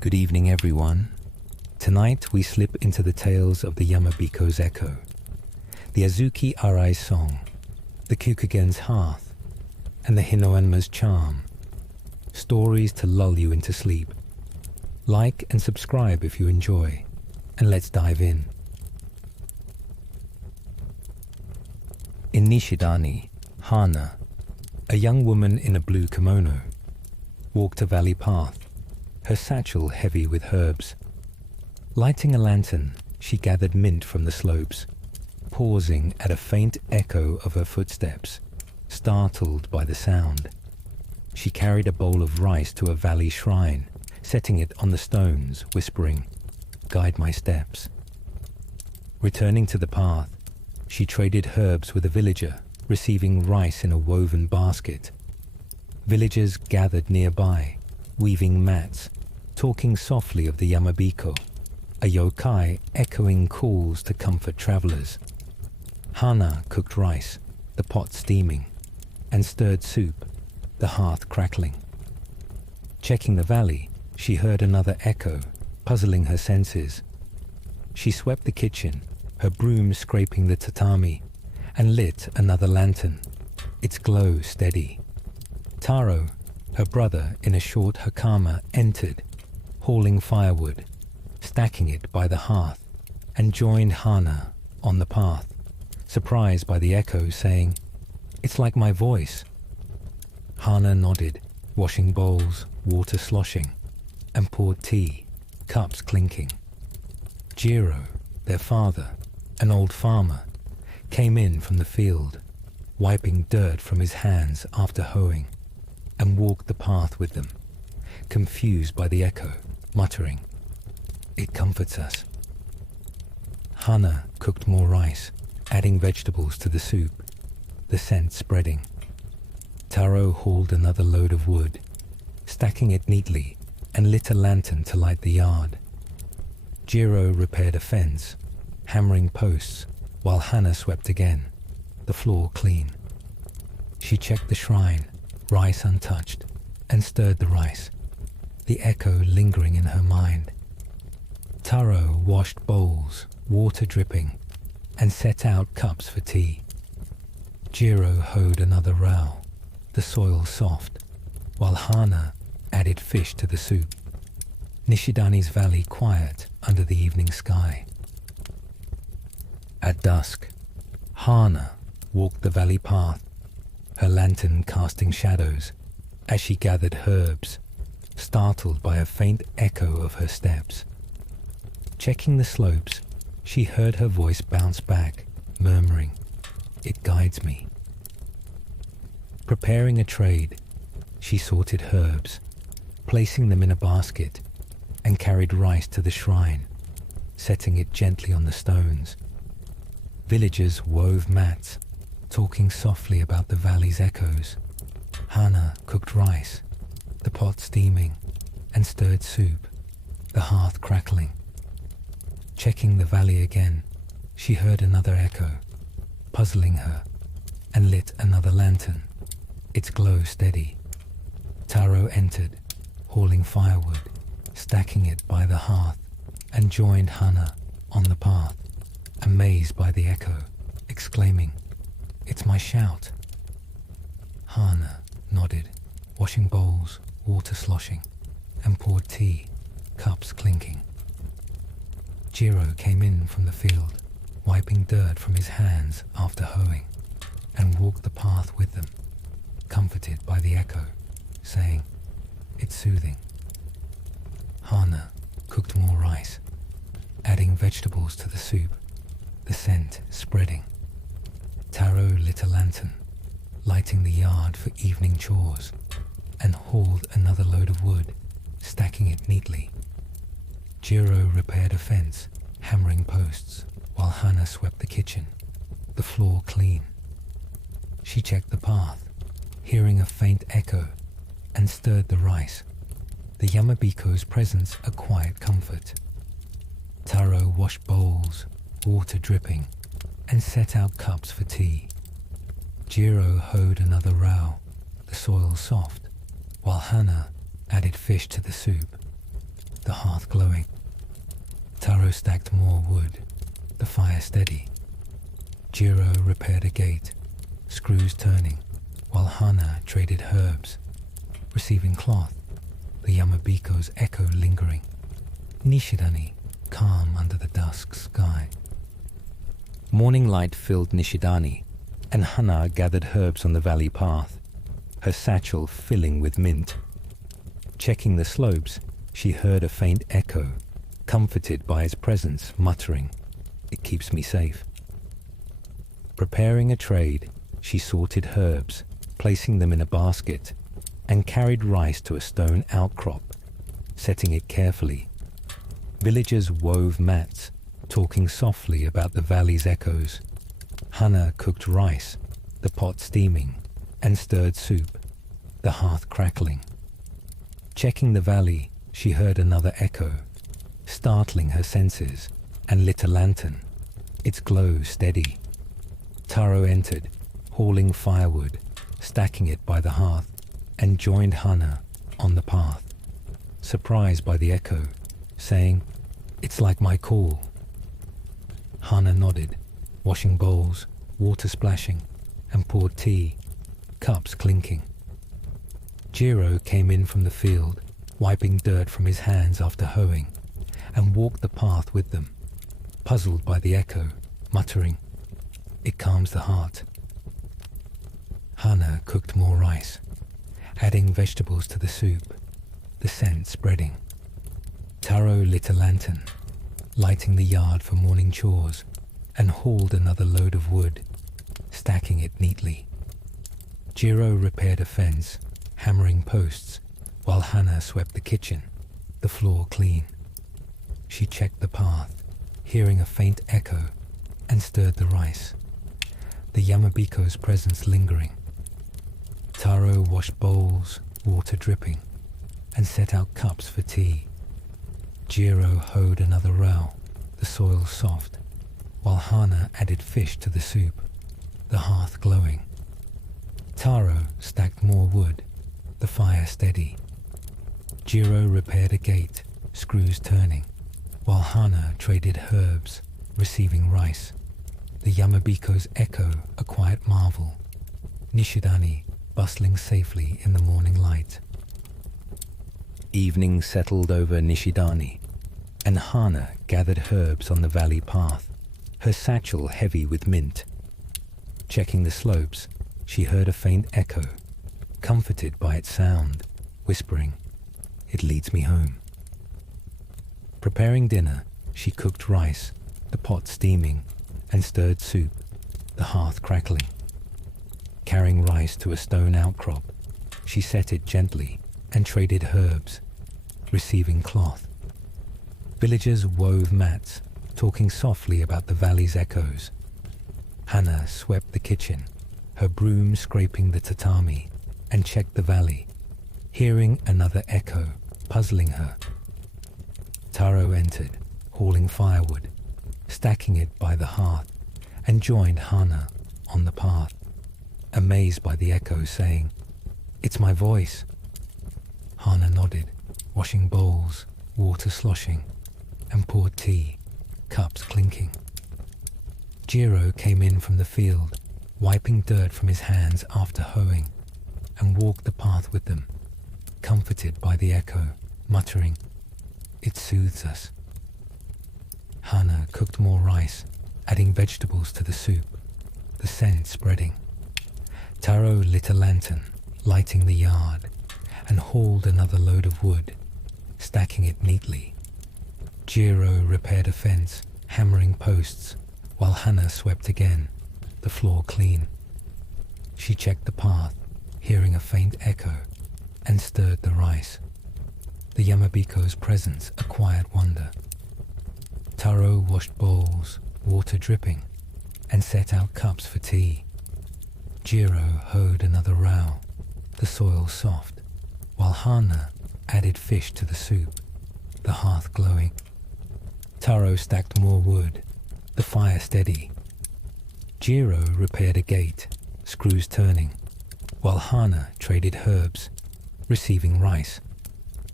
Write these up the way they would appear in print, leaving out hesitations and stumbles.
Good evening, everyone. Tonight we slip into the tales of the Yamabiko's echo, the Azuki Arai's song, the Kyukagen's hearth, and the Hinoenma's charm. Stories to lull you into sleep. Like and subscribe if you enjoy, and let's dive in. In Nishidani, Hana, a young woman in a blue kimono, walked a valley path, her satchel heavy with herbs. Lighting a lantern, she gathered mint from the slopes, pausing at a faint echo of her footsteps, startled by the sound. She carried a bowl of rice to a valley shrine, setting it on the stones, whispering, "Guide my steps." Returning to the path, she traded herbs with a villager, receiving rice in a woven basket. Villagers gathered nearby, weaving mats, talking softly of the Yamabiko, a yokai echoing calls to comfort travelers. Hana cooked rice, the pot steaming, and stirred soup, the hearth crackling. Checking the valley, she heard another echo, puzzling her senses. She swept the kitchen, her broom scraping the tatami, and lit another lantern, its glow steady. Taro, her brother in a short hakama, entered, hauling firewood, stacking it by the hearth, and joined Hana on the path, surprised by the echo, saying, "It's like my voice." Hana nodded, washing bowls, water sloshing, and poured tea, cups clinking. Jiro, their father, an old farmer, came in from the field, wiping dirt from his hands after hoeing, and walked the path with them, confused by the echo, muttering, "It comforts us." Hana cooked more rice, adding vegetables to the soup, the scent spreading. Taro hauled another load of wood, stacking it neatly, and lit a lantern to light the yard. Jiro repaired a fence, hammering posts, while Hana swept again, the floor clean. She checked the shrine, rice untouched, and stirred the rice, the echo lingering in her mind. Taro washed bowls, water dripping, and set out cups for tea. Jiro hoed another row, the soil soft, while Hana added fish to the soup. Nishidani's valley quiet under the evening sky. At dusk, Hana walked the valley path, her lantern casting shadows as she gathered herbs, startled by a faint echo of her steps. Checking the slopes, she heard her voice bounce back, murmuring, "It guides me." Preparing a trade, she sorted herbs, placing them in a basket, and carried rice to the shrine, setting it gently on the stones. Villagers wove mats, talking softly about the valley's echoes. Hana cooked rice, the pot steaming, and stirred soup, the hearth crackling. Checking the valley again, she heard another echo, puzzling her, and lit another lantern, its glow steady. Taro entered, hauling firewood, stacking it by the hearth, and joined Hana on the path, amazed by the echo, exclaiming, "It's my shout." Hana nodded, washing bowls, water sloshing, and poured tea, cups clinking. Jiro came in from the field, wiping dirt from his hands after hoeing, and walked the path with them, comforted by the echo, saying, "It's soothing." Hana cooked more rice, adding vegetables to the soup, the scent spreading. Taro lit a lantern, lighting the yard for evening chores, and hauled another load of wood, stacking it neatly. Jiro repaired a fence, hammering posts, while Hana swept the kitchen, the floor clean. She checked the path, hearing a faint echo, and stirred the rice, the Yamabiko's presence a quiet comfort. Taro washed bowls, water dripping, and set out cups for tea. Jiro hoed another row, the soil soft, while Hana added fish to the soup. the hearth glowing. Taro stacked more wood, the fire steady. Jiro repaired a gate, screws turning, while Hana traded herbs, receiving cloth, the Yamabiko's echo lingering. Nishidani, calm under the dusk sky. Morning light filled Nishidani, and Hana gathered herbs on the valley path, her satchel filling with mint. Checking the slopes, she heard a faint echo, comforted by its presence, muttering, "It keeps me safe." Preparing a trade, she sorted herbs, placing them in a basket, and carried rice to a stone outcrop, setting it carefully. Villagers wove mats, talking softly about the valley's echoes. Hana cooked rice, the pot steaming, and stirred soup, the hearth crackling. Checking the valley, she heard another echo, startling her senses, and lit a lantern, its glow steady. Taro entered, hauling firewood, stacking it by the hearth, and joined Hana on the path, surprised by the echo, saying, "It's like my call." Hana nodded, washing bowls, water splashing, and poured tea, cups clinking. Jiro came in from the field, wiping dirt from his hands after hoeing, and walked the path with them, puzzled by the echo, muttering, "It calms the heart." Hana cooked more rice, adding vegetables to the soup, the scent spreading. Taro lit a lantern, lighting the yard for morning chores, and hauled another load of wood, stacking it neatly. Jiro repaired a fence, hammering posts, while Hana swept the kitchen, the floor clean. She checked the path, hearing a faint echo, and stirred the rice, the Yamabiko's presence lingering. Taro washed bowls, water dripping, and set out cups for tea. Jiro hoed another row, the soil soft, while Hana added fish to the soup, the hearth glowing. Taro stacked more wood, the fire steady. Jiro repaired a gate, screws turning, while Hana traded herbs, receiving rice, the Yamabiko's echo a quiet marvel, Nishidani bustling safely in the morning light. Evening settled over Nishidani, and Hana gathered herbs on the valley path, her satchel heavy with mint. Checking the slopes, she heard a faint echo, comforted by its sound, whispering, "It leads me home." Preparing dinner, she cooked rice, the pot steaming, and stirred soup, the hearth crackling. Carrying rice to a stone outcrop, she set it gently and traded herbs, receiving cloth. Villagers wove mats, talking softly about the valley's echoes. Hana swept the kitchen, her broom scraping the tatami, and checked the valley, hearing another echo, puzzling her. Taro entered, hauling firewood, stacking it by the hearth, and joined Hana on the path, amazed by the echo, saying, "It's my voice." Hana nodded, washing bowls, water sloshing, and poured tea, cups clinking. Jiro came in from the field, wiping dirt from his hands after hoeing, and walked the path with them, comforted by the echo, muttering, "It soothes us." Hana cooked more rice, adding vegetables to the soup, the scent spreading. Taro lit a lantern, lighting the yard, and hauled another load of wood, stacking it neatly. Jiro repaired a fence, hammering posts, while Hana swept again, the floor clean. She checked the path, hearing a faint echo, and stirred the rice, the Yamabiko's presence a quiet wonder. Taro washed bowls, water dripping, and set out cups for tea. Jiro hoed another row, the soil soft, while Hana added fish to the soup, the hearth glowing. Taro stacked more wood, the fire steady. Jiro repaired a gate, screws turning, while Hana traded herbs, receiving rice,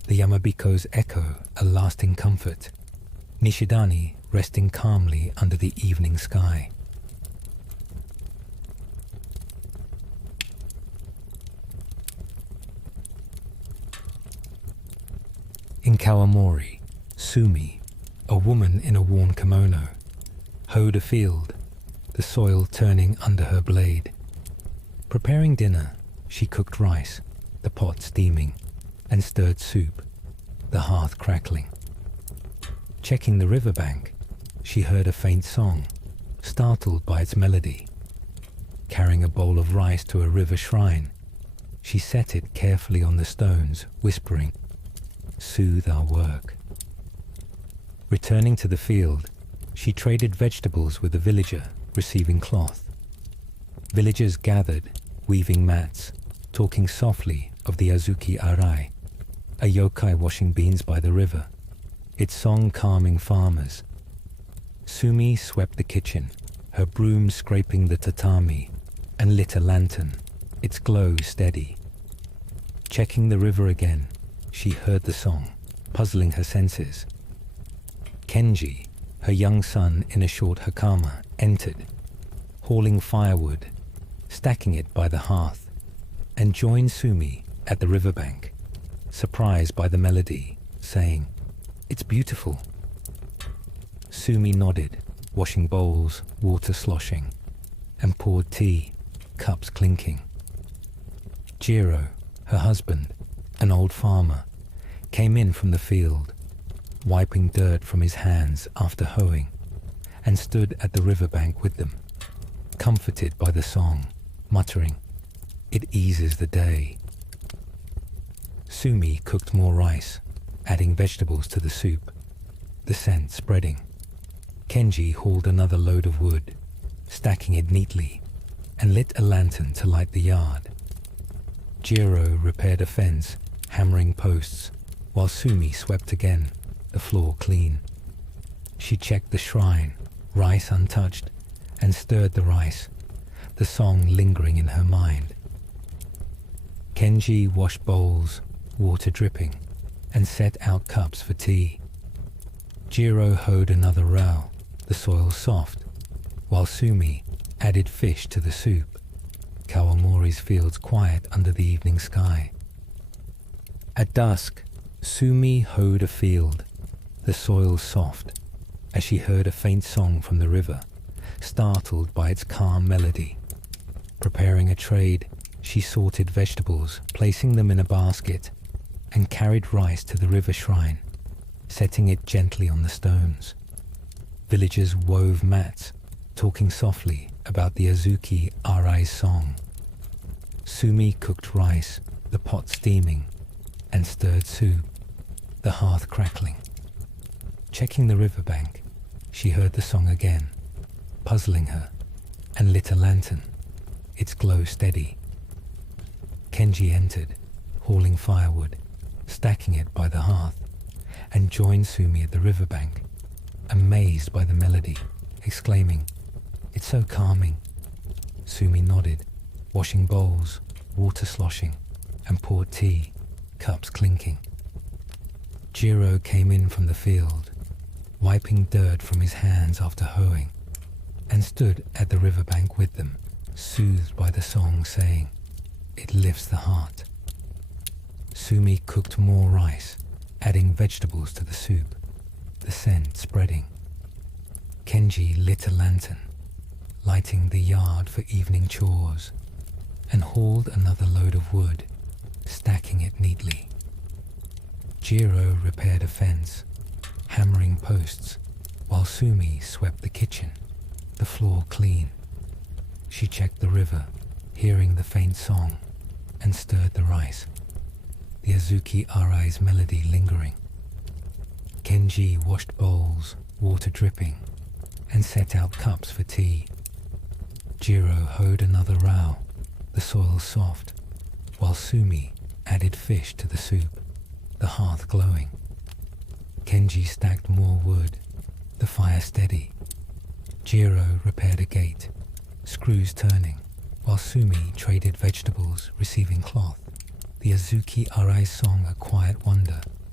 the Yamabiko's echo a lasting comfort, Nishidani resting calmly under the evening sky. In Kawamori, Sumi, a woman in a worn kimono, hoed a field, the soil turning under her blade. Preparing dinner, she cooked rice, the pot steaming, and stirred soup, the hearth crackling. Checking the riverbank, she heard a faint song, startled by its melody. Carrying a bowl of rice to a river shrine, she set it carefully on the stones, whispering, "Soothe our work." Returning to the field, she traded vegetables with a villager, receiving cloth. Villagers gathered, weaving mats, talking softly of the Azuki Arai, a yokai washing beans by the river, its song calming farmers. Sumi swept the kitchen, her broom scraping the tatami, and lit a lantern, its glow steady. Checking the river again, she heard the song, puzzling her senses. Kenji, her young son in a short hakama, entered, hauling firewood, stacking it by the hearth, and joined Sumi at the riverbank, surprised by the melody, saying, "It's beautiful." Sumi nodded, washing bowls, water sloshing, and poured tea, cups clinking. Jiro, her husband, an old farmer, came in from the field, wiping dirt from his hands after hoeing, and stood at the riverbank with them, comforted by the song, muttering, "It eases the day." Sumi cooked more rice, adding vegetables to the soup, the scent spreading. Kenji hauled another load of wood, stacking it neatly, and lit a lantern to light the yard. Jiro repaired a fence, hammering posts, while Sumi swept again, the floor clean. She checked the shrine, rice untouched, and stirred the rice, the song lingering in her mind. Kenji washed bowls, water dripping, and set out cups for tea. Jiro hoed another row, the soil soft, while Sumi added fish to the soup, Kawamori's fields quiet under the evening sky. At dusk, Sumi hoed a field, the soil soft, as she heard a faint song from the river, startled by its calm melody. Preparing a trade, she sorted vegetables, placing them in a basket, and carried rice to the river shrine, setting it gently on the stones. Villagers wove mats, talking softly about the Azuki Arai's song. Sumi cooked rice, the pot steaming, and stirred soup, the hearth crackling. Checking the riverbank, she heard the song again, puzzling her, and lit a lantern, its glow steady. Kenji entered, hauling firewood, stacking it by the hearth, and joined Sumi at the riverbank, amazed by the melody, exclaiming, "It's so calming." Sumi nodded, washing bowls, water sloshing, and poured tea, cups clinking. Jiro came in from the field, wiping dirt from his hands after hoeing, and stood at the riverbank with them, soothed by the song, saying, "It lifts the heart." Sumi cooked more rice, adding vegetables to the soup, the scent spreading. Kenji lit a lantern, lighting the yard for evening chores, and hauled another load of wood, stacking it neatly. Jiro repaired a fence, hammering posts, while Sumi swept the kitchen, the floor clean. She checked the river, hearing the faint song, and stirred the rice, the Azuki Arai's melody lingering. Kenji washed bowls, water dripping, and set out cups for tea. Jiro hoed another row, the soil soft, while Sumi added fish to the soup, the hearth glowing. Kenji stacked more wood, the fire steady. Jiro repaired a gate, screws turning, while Sumi traded vegetables, receiving cloth, the Azuki Arai's song a quiet wonder,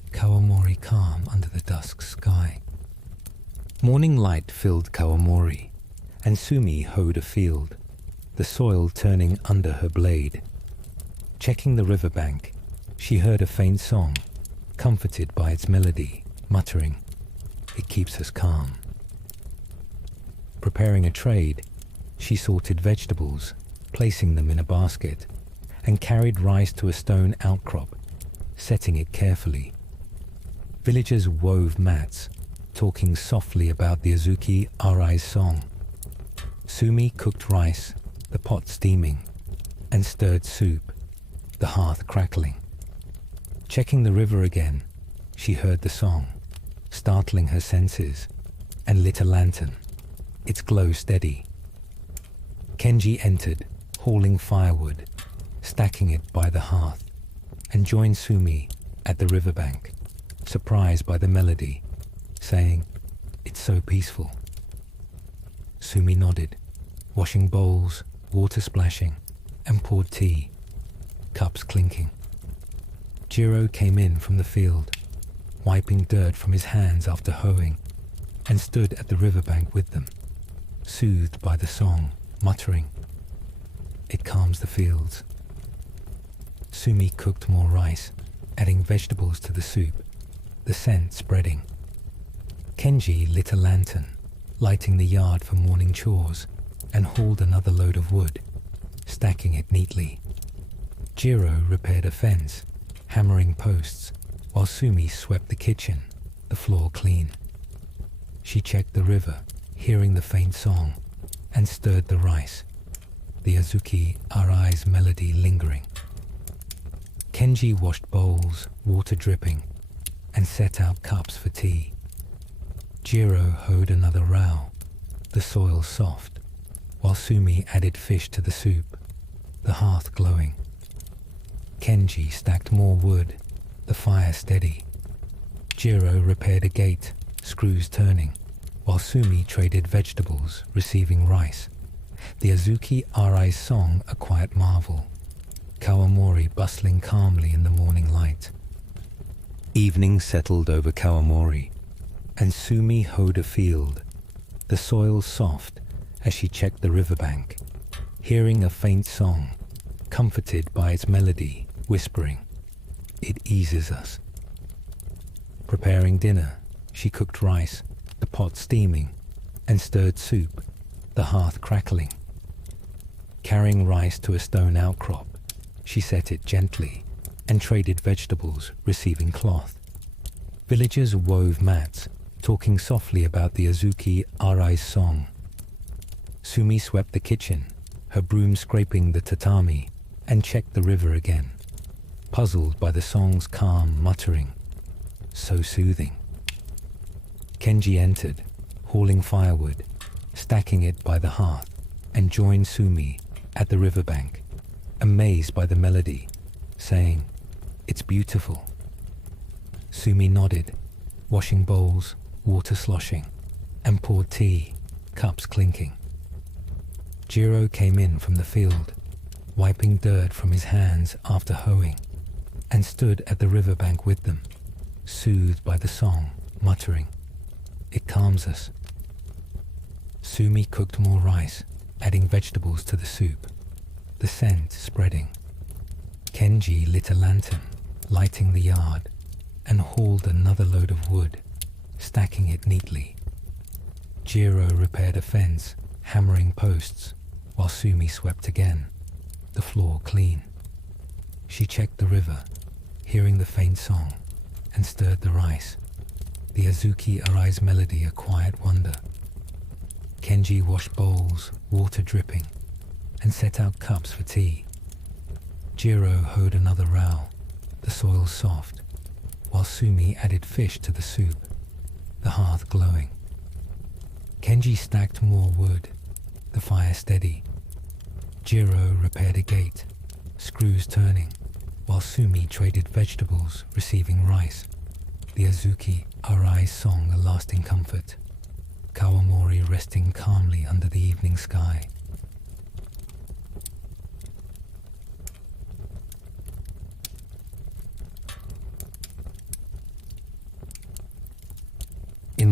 Kawamori calm under the dusk sky. Morning light filled Kawamori, and Sumi hoed a field, the soil turning under her blade. Checking the riverbank, she heard a faint song, comforted by its melody, muttering, "It keeps us calm." Preparing a trade, she sorted vegetables, placing them in a basket, and carried rice to a stone outcrop, setting it carefully. Villagers wove mats, talking softly about the Azuki Arai's song. Sumi cooked rice, the pot steaming, and stirred soup, the hearth crackling. Checking the river again, she heard the song, startling her senses, and lit a lantern, its glow steady. Kenji entered, hauling firewood, stacking it by the hearth, and joined Sumi at the riverbank, surprised by the melody, saying, "It's so peaceful." Sumi nodded, washing bowls, water splashing, and poured tea, cups clinking. Jiro came in from the field, wiping dirt from his hands after hoeing, and stood at the riverbank with them, soothed by the song, muttering, "It calms the fields." Sumi cooked more rice, adding vegetables to the soup, the scent spreading. Kenji lit a lantern, lighting the yard for morning chores, and hauled another load of wood, stacking it neatly. Jiro repaired a fence, hammering posts, while Sumi swept the kitchen, the floor clean. She checked the river, hearing the faint song, and stirred the rice, the Azuki Arai's melody lingering. Kenji washed bowls, water dripping, and set out cups for tea. Jiro hoed another row, the soil soft, while Sumi added fish to the soup, the hearth glowing. Kenji stacked more wood, the fire steady. Jiro repaired a gate, screws turning, while Sumi traded vegetables, receiving rice. The Azuki Arai's song a quiet marvel. Kawamori bustling calmly in the morning light. Evening settled over Kawamori, and Sumi hoed a field, the soil soft as she checked the riverbank, hearing a faint song, comforted by its melody, whispering, "It eases us." Preparing dinner, she cooked rice, the pot steaming, and stirred soup, the hearth crackling. Carrying rice to a stone outcrop, she set it gently, and traded vegetables, receiving cloth. Villagers wove mats, talking softly about the Azuki Arai's song. Sumi swept the kitchen, her broom scraping the tatami, and checked the river again, puzzled by the song's calm muttering, so soothing. Kenji entered, hauling firewood, stacking it by the hearth, and joined Sumi at the riverbank, amazed by the melody, saying, "It's beautiful." Sumi nodded, washing bowls, water sloshing, and poured tea, cups clinking. Jiro came in from the field, wiping dirt from his hands after hoeing, and stood at the riverbank with them, soothed by the song, muttering, "It calms us." Sumi cooked more rice, adding vegetables to the soup, the scent spreading. Kenji lit a lantern, lighting the yard, and hauled another load of wood, stacking it neatly. Jiro repaired a fence, hammering posts, while Sumi swept again, the floor clean. She checked the river, hearing the faint song, and stirred the rice, the Azuki Arai's melody a quiet wonder. Kenji washed bowls, water dripping, and set out cups for tea. Jiro hoed another row, the soil soft, while Sumi added fish to the soup, the hearth glowing. Kenji stacked more wood, the fire steady. Jiro repaired a gate, screws turning, while Sumi traded vegetables, receiving rice, the Azuki Arai's song a lasting comfort. Kawamori resting calmly under the evening sky.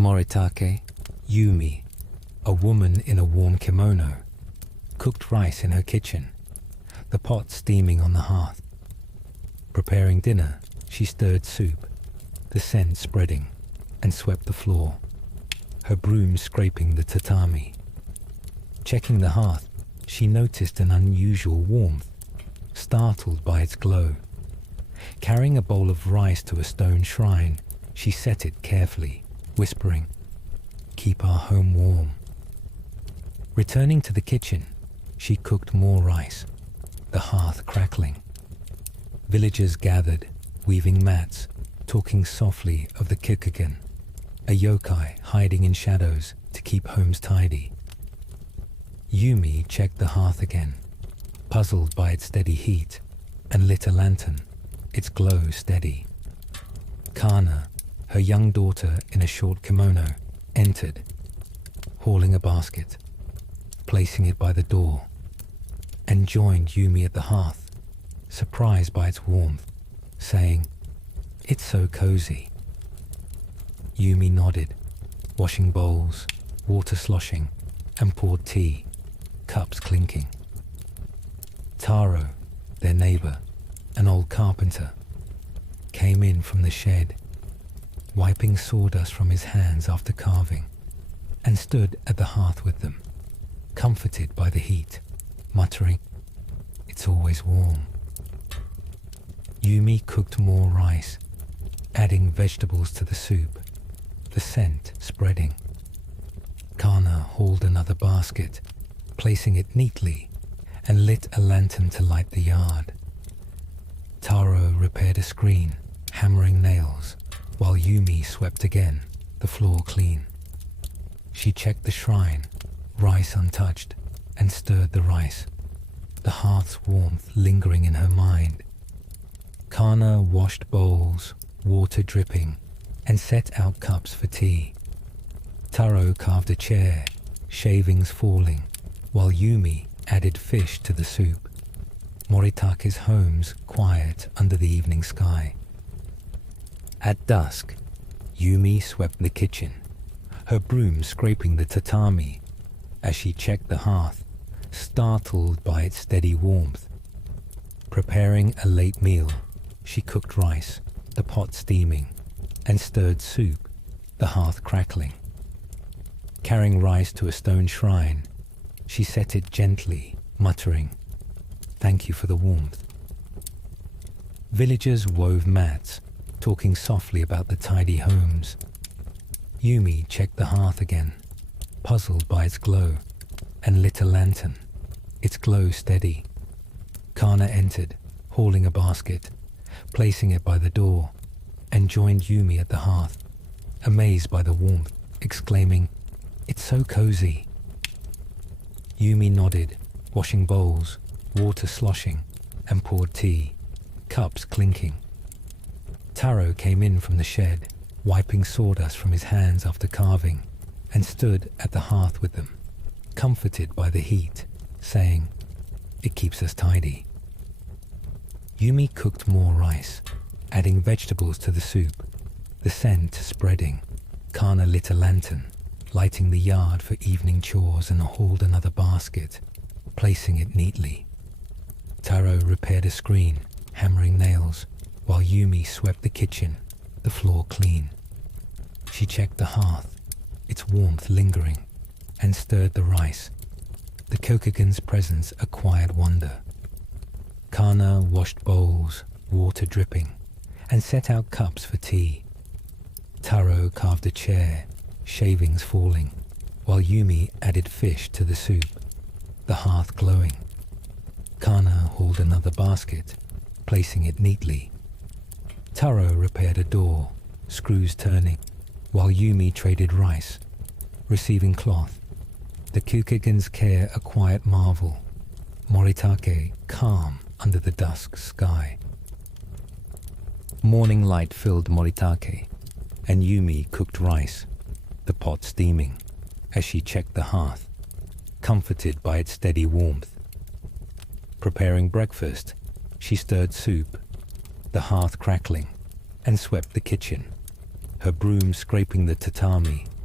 Moritake, Yumi, a woman in a warm kimono, cooked rice in her kitchen, the pot steaming on the hearth. Preparing dinner, she stirred soup, the scent spreading, and swept the floor, her broom scraping the tatami. Checking the hearth, she noticed an unusual warmth, startled by its glow. Carrying a bowl of rice to a stone shrine, she set it carefully, whispering, "Keep our home warm." Returning to the kitchen, she cooked more rice, the hearth crackling. Villagers gathered, weaving mats, talking softly of the kikugen, a yokai hiding in shadows to keep homes tidy. Yumi checked the hearth again, puzzled by its steady heat, and lit a lantern, its glow steady. Kana, her young daughter in a short kimono, entered, hauling a basket, placing it by the door, and joined Yumi at the hearth, surprised by its warmth, saying, "It's so cozy." Yumi nodded, washing bowls, water sloshing, and poured tea, cups clinking. Taro, their neighbor, an old carpenter, came in from the shed, wiping sawdust from his hands after carving, and stood at the hearth with them, comforted by the heat, muttering, "It's always warm." Yumi cooked more rice, adding vegetables to the soup, the scent spreading. Kana hauled another basket, placing it neatly, and lit a lantern to light the yard. Taro repaired a screen, hammering nails, while Yumi swept again, the floor clean. She checked the shrine, rice untouched, and stirred the rice, the hearth's warmth lingering in her mind. Kana washed bowls, water dripping, and set out cups for tea. Taro carved a chair, shavings falling, while Yumi added fish to the soup. Moritake's home's quiet under the evening sky. At dusk, Yumi swept the kitchen, her broom scraping the tatami as she checked the hearth, startled by its steady warmth. Preparing a late meal, she cooked rice, the pot steaming, and stirred soup, the hearth crackling. Carrying rice to a stone shrine, she set it gently, muttering, "Thank you for the warmth." Villagers wove mats, talking softly about the tidy homes. Yumi checked the hearth again, puzzled by its glow, and lit a lantern, its glow steady. Kana entered, hauling a basket, placing it by the door, and joined Yumi at the hearth, amazed by the warmth, exclaiming, "It's so cozy." Yumi nodded, washing bowls, water sloshing, and poured tea, cups clinking. Taro came in from the shed, wiping sawdust from his hands after carving, and stood at the hearth with them, comforted by the heat, saying, "It keeps us tidy." Yumi cooked more rice, adding vegetables to the soup, the scent spreading. Kana lit a lantern, lighting the yard for evening chores, and hauled another basket, placing it neatly. Taro repaired a screen, hammering nails, while Yumi swept the kitchen, the floor clean. She checked the hearth, its warmth lingering, and stirred the rice, the kokugen's presence a quiet wonder. Kana washed bowls, water dripping, and set out cups for tea. Taro carved a chair, shavings falling, while Yumi added fish to the soup, the hearth glowing. Kana hauled another basket, placing it neatly. Taro repaired a door, screws turning, while Yumi traded rice, receiving cloth. The Kyukigen's care a quiet marvel, Moritake calm under the dusk sky. Morning light filled Moritake, and Yumi cooked rice, the pot steaming, as she checked the hearth, comforted by its steady warmth. Preparing breakfast, she stirred soup, the hearth crackling, and swept the kitchen, her broom scraping the tatami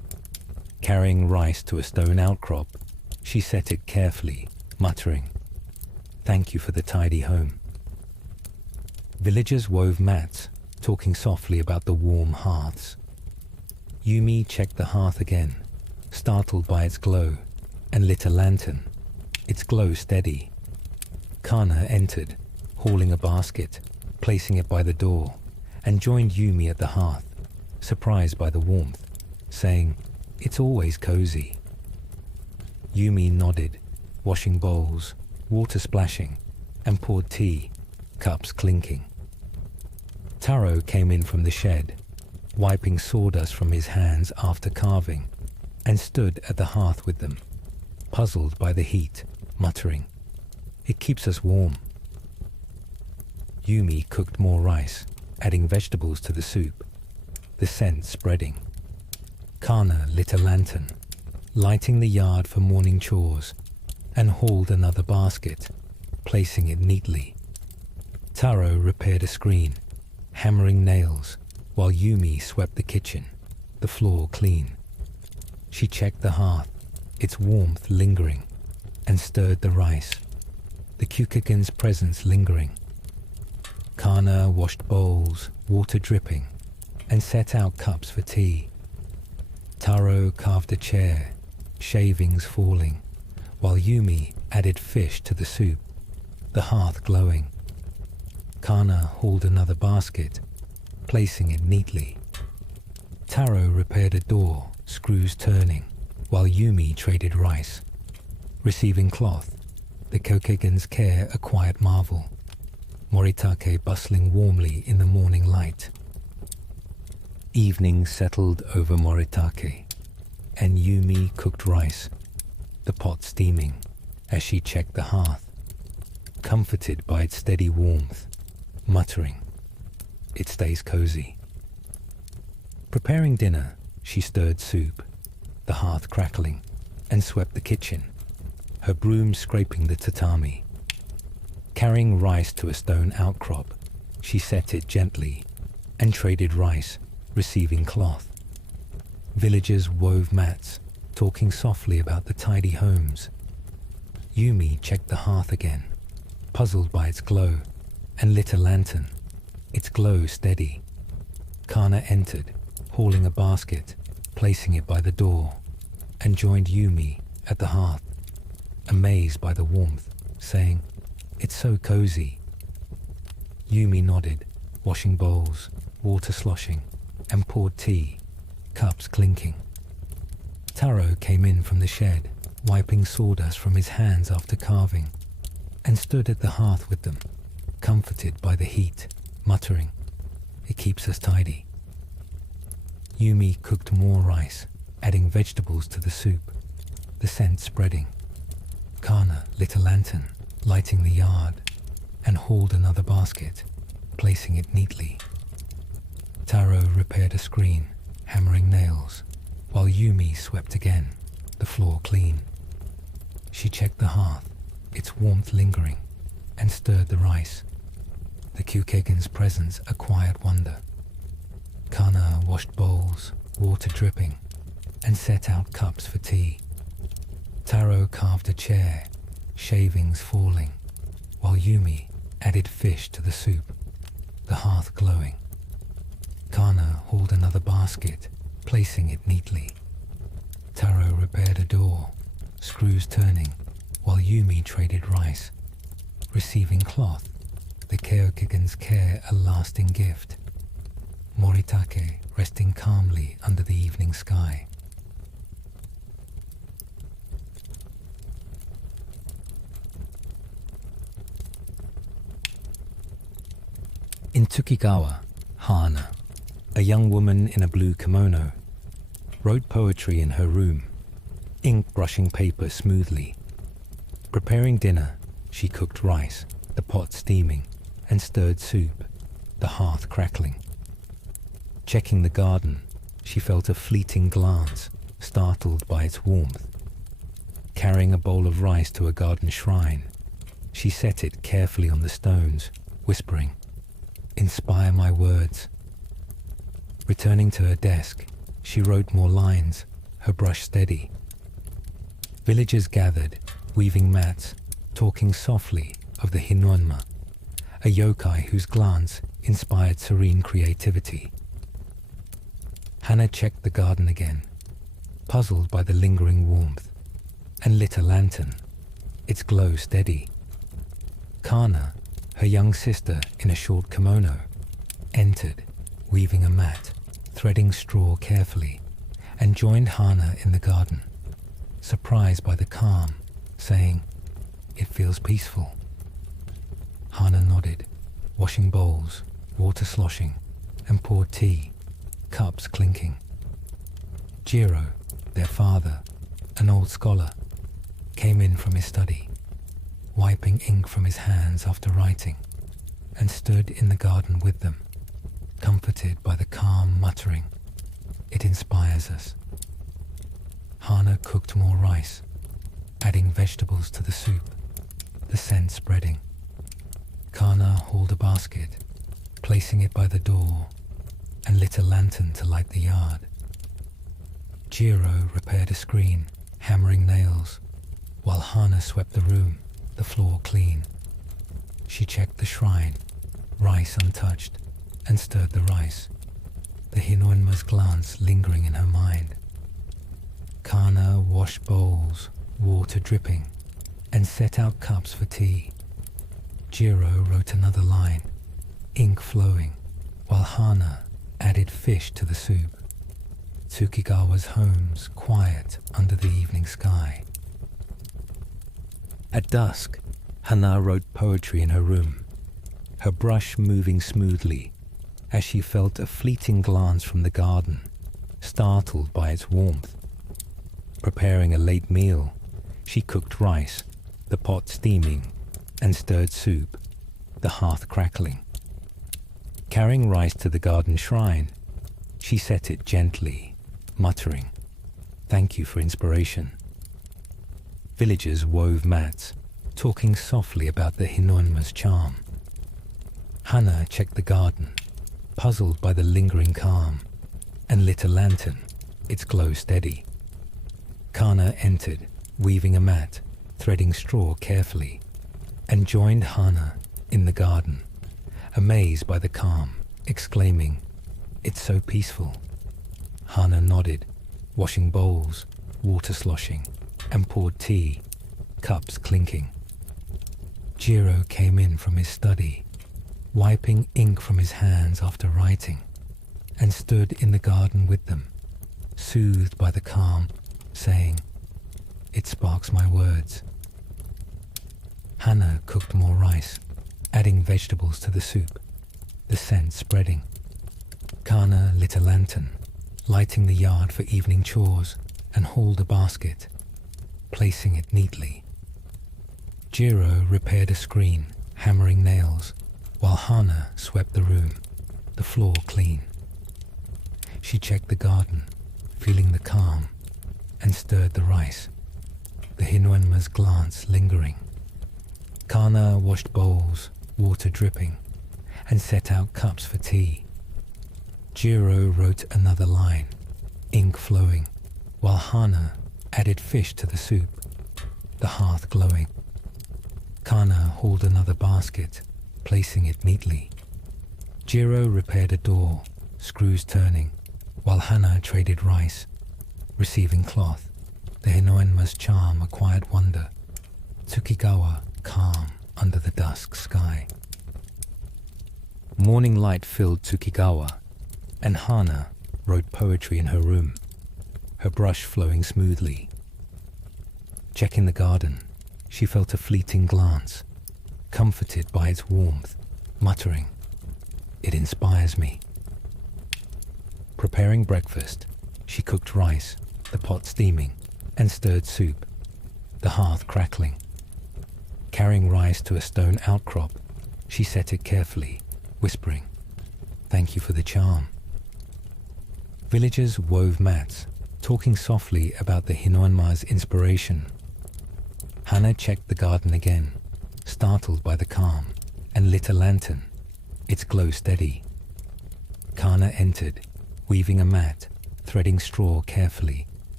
Carrying rice to a stone outcrop, she set it carefully, muttering, "Thank you for the tidy home." Villagers wove mats, talking softly about the warm hearths. Yumi checked the hearth again, startled by its glow, and lit a lantern, its glow steady. Kana entered, hauling a basket, placing it by the door, and joined Yumi at the hearth, surprised by the warmth, saying, "It's always cozy." Yumi nodded, washing bowls, water splashing, and poured tea, cups clinking. Taro came in from the shed, wiping sawdust from his hands after carving, and stood at the hearth with them, puzzled by the heat, muttering, "It keeps us warm." Yumi cooked more rice, adding vegetables to the soup, the scent spreading. Kana lit a lantern, lighting the yard for morning chores, and hauled another basket, placing it neatly. Taro repaired a screen, hammering nails, while Yumi swept the kitchen, the floor clean. She checked the hearth, its warmth lingering, and stirred the rice, the Kyukagen's presence lingering. Kana washed bowls, water dripping, and set out cups for tea. Taro carved a chair, shavings falling, while Yumi added fish to the soup, the hearth glowing. Kana hauled another basket, placing it neatly. Taro repaired a door, screws turning, while Yumi traded rice. Receiving cloth, the Kokegen's care a quiet marvel, Moritake bustling warmly in the morning light. Evening settled over Moritake, and Yumi cooked rice, the pot steaming, as she checked the hearth, comforted by its steady warmth, muttering, "It stays cozy." Preparing dinner, she stirred soup, the hearth crackling, and swept the kitchen, her broom scraping the tatami. Carrying rice to a stone outcrop, she set it gently, and traded rice, receiving cloth. Villagers wove mats, talking softly about the tidy homes. Yumi checked the hearth again, puzzled by its glow, and lit a lantern, its glow steady. Kana entered, hauling a basket, placing it by the door, and joined Yumi at the hearth, amazed by the warmth, saying, "It's so cozy." Yumi nodded, washing bowls, water sloshing, and poured tea, cups clinking. Taro came in from the shed, wiping sawdust from his hands after carving, and stood at the hearth with them, comforted by the heat, muttering, "It keeps us tidy." Yumi cooked more rice, adding vegetables to the soup, the scent spreading. Kana lit a lantern, lighting the yard, and hauled another basket, placing it neatly. Taro repaired a screen, hammering nails, while Yumi swept again, the floor clean. She checked the hearth, its warmth lingering, and stirred the rice, the Kyukagen's presence a quiet wonder. Kana washed bowls, water dripping, and set out cups for tea. Taro carved a chair, shavings falling, while Yumi added fish to the soup, the hearth glowing. Kana hauled another basket, placing it neatly. Taro repaired a door, screws turning, while Yumi traded rice, receiving cloth, the Kyokugen's care a lasting gift. Moritake resting calmly under the evening sky. In Tukigawa, Hana, a young woman in a blue kimono, wrote poetry in her room, ink brushing paper smoothly. Preparing dinner, she cooked rice, the pot steaming, and stirred soup, the hearth crackling. Checking the garden, she felt a fleeting glance, startled by its warmth. Carrying a bowl of rice to a garden shrine, she set it carefully on the stones, whispering, "Inspire my words." Returning to her desk, she wrote more lines, her brush steady. Villagers gathered, weaving mats, talking softly of the Hinonma, a yokai whose glance inspired serene creativity. Hana checked the garden again, puzzled by the lingering warmth, and lit a lantern, its glow steady. Kana, her young sister in a short kimono, entered, weaving a mat, threading straw carefully, and joined Hana in the garden, surprised by the calm, saying, "It feels peaceful." Hana nodded, washing bowls, water sloshing, and poured tea, cups clinking. Jiro, their father, an old scholar, came in from his study, wiping ink from his hands after writing, and stood in the garden with them, comforted by the calm muttering, "It inspires us." Hana cooked more rice, adding vegetables to the soup, the scent spreading. Kana hauled a basket, placing it by the door, and lit a lantern to light the yard. Jiro repaired a screen, hammering nails, while Hana swept the room, the floor clean. She checked the shrine, rice untouched, and stirred the rice, the Hinonma's glance lingering in her mind. Kana washed bowls, water dripping, and set out cups for tea. Jiro wrote another line, ink flowing, while Hana added fish to the soup. Tsukigawa's homes quiet under the evening sky. At dusk, Hana wrote poetry in her room, her brush moving smoothly as she felt a fleeting glance from the garden, startled by its warmth. Preparing a late meal, she cooked rice, the pot steaming, and stirred soup, the hearth crackling. Carrying rice to the garden shrine, she set it gently, muttering, "Thank you for inspiration." Villagers wove mats, talking softly about the Hinonma's charm. Hana checked the garden, puzzled by the lingering calm, and lit a lantern, its glow steady. Kana entered, weaving a mat, threading straw carefully, and joined Hana in the garden, amazed by the calm, exclaiming, "It's so peaceful." Hana nodded, washing bowls, water sloshing, and poured tea, cups clinking. Jiro came in from his study, wiping ink from his hands after writing, and stood in the garden with them, soothed by the calm, saying, "It sparks my words." Hana cooked more rice, adding vegetables to the soup, the scent spreading. Kana lit a lantern, lighting the yard for evening chores, and hauled a basket, placing it neatly. Jiro repaired a screen, hammering nails, while Hana swept the room, the floor clean. She checked the garden, feeling the calm, and stirred the rice, the Hinonma's glance lingering. Kana washed bowls, water dripping, and set out cups for tea. Jiro wrote another line, ink flowing, while Hana added fish to the soup, the hearth glowing. Kana hauled another basket, placing it neatly. Jiro repaired a door, screws turning, while Hana traded rice, receiving cloth, the Hinonma's charm a quiet wonder, Tsukigawa calm under the dusk sky. Morning light filled Tsukigawa, and Hana wrote poetry in her room, her brush flowing smoothly. Checking the garden, she felt a fleeting glance, comforted by its warmth, muttering, "It inspires me." Preparing breakfast, she cooked rice, the pot steaming, and stirred soup, the hearth crackling. Carrying rice to a stone outcrop, she set it carefully, whispering, "Thank you for the charm." Villagers wove mats, talking softly about the Hinonma's inspiration. Hana checked the garden again, startled by the calm, and lit a lantern, its glow steady. Kana entered, weaving a mat, threading straw carefully,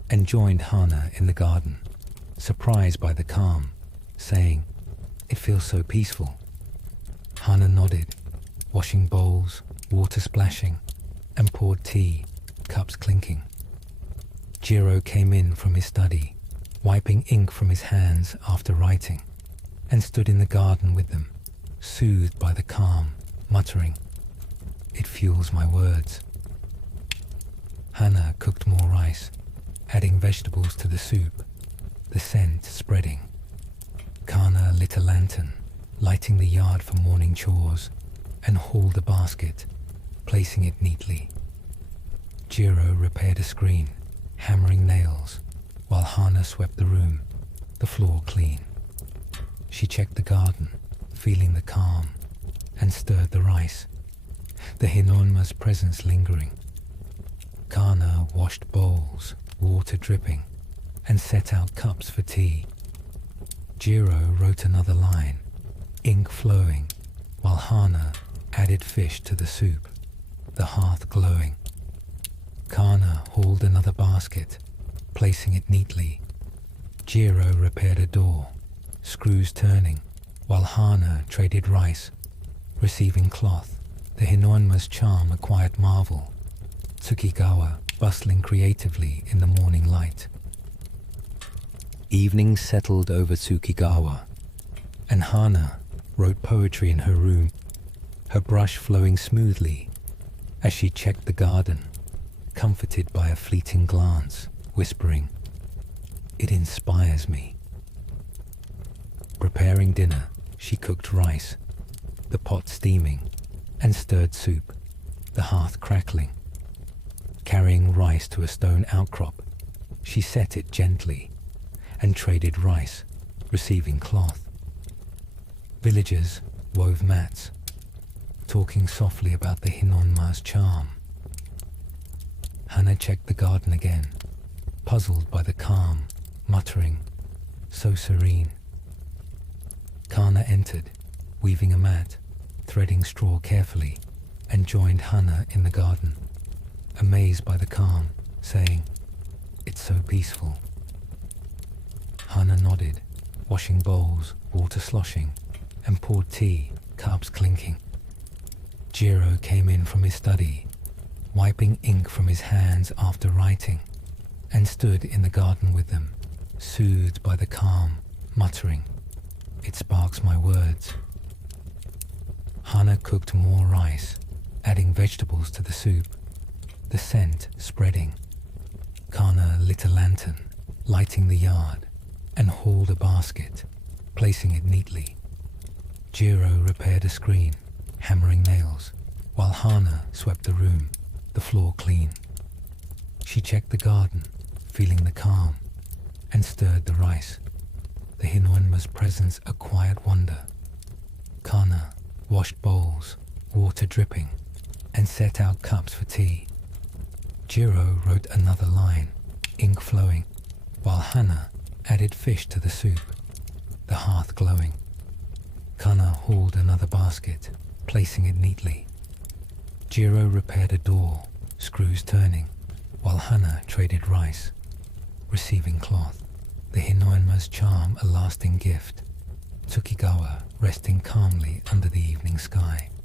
and joined Hana in the garden, surprised by the calm, saying, "It feels so peaceful." Hana nodded, washing bowls, water splashing, and poured tea, cups clinking. Jiro came in from his study, wiping ink from his hands after writing, and stood in the garden with them, soothed by the calm, muttering, "It fuels my words." Hana cooked more rice, adding vegetables to the soup, the scent spreading. Kana lit a lantern, lighting the yard for morning chores, and hauled a basket, placing it neatly. Jiro repaired a screen, hammering nails, while Hana swept the room, the floor clean. She checked the garden, feeling the calm, and stirred the rice, the Hinonma's presence lingering. Kana washed bowls, water dripping, and set out cups for tea. Jiro wrote another line, ink flowing, while Hana added fish to the soup, the hearth glowing. Kana hauled another basket, placing it neatly. Jiro repaired a door, screws turning, while Hana traded rice, receiving cloth, the Hinonma's charm a quiet marvel. Tsukigawa bustling creatively in the morning light. Evening settled over Tsukigawa, and Hana wrote poetry in her room, her brush flowing smoothly as she checked the garden, comforted by a fleeting glance, whispering, "It inspires me." Preparing dinner, she cooked rice, the pot steaming, and stirred soup, the hearth crackling. Carrying rice to a stone outcrop, she set it gently and traded rice, receiving cloth. Villagers wove mats, talking softly about the Hinonma's charm. Hana checked the garden again, puzzled by the calm, muttering, "So serene." Kana entered, weaving a mat, threading straw carefully, and joined Hana in the garden, amazed by the calm, saying, "It's so peaceful." Hana nodded, washing bowls, water sloshing, and poured tea, cups clinking. Jiro came in from his study, wiping ink from his hands after writing, and stood in the garden with them, soothed by the calm, muttering, "It sparks my words." Hana cooked more rice, adding vegetables to the soup, the scent spreading. Kana lit a lantern, lighting the yard, and hauled a basket, placing it neatly. Jiro repaired a screen, hammering nails, while Hana swept the room, the floor clean. She checked the garden, feeling the calm, and stirred the rice, the Hinonma's presence a quiet wonder. Kana washed bowls, water dripping, and set out cups for tea. Jiro wrote another line, ink flowing, while Hana added fish to the soup, the hearth glowing. Kana hauled another basket, placing it neatly. Jiro repaired a door, screws turning, while Hana traded rice, receiving cloth, the Hinonma's charm a lasting gift. Tsukigawa resting calmly under the evening sky.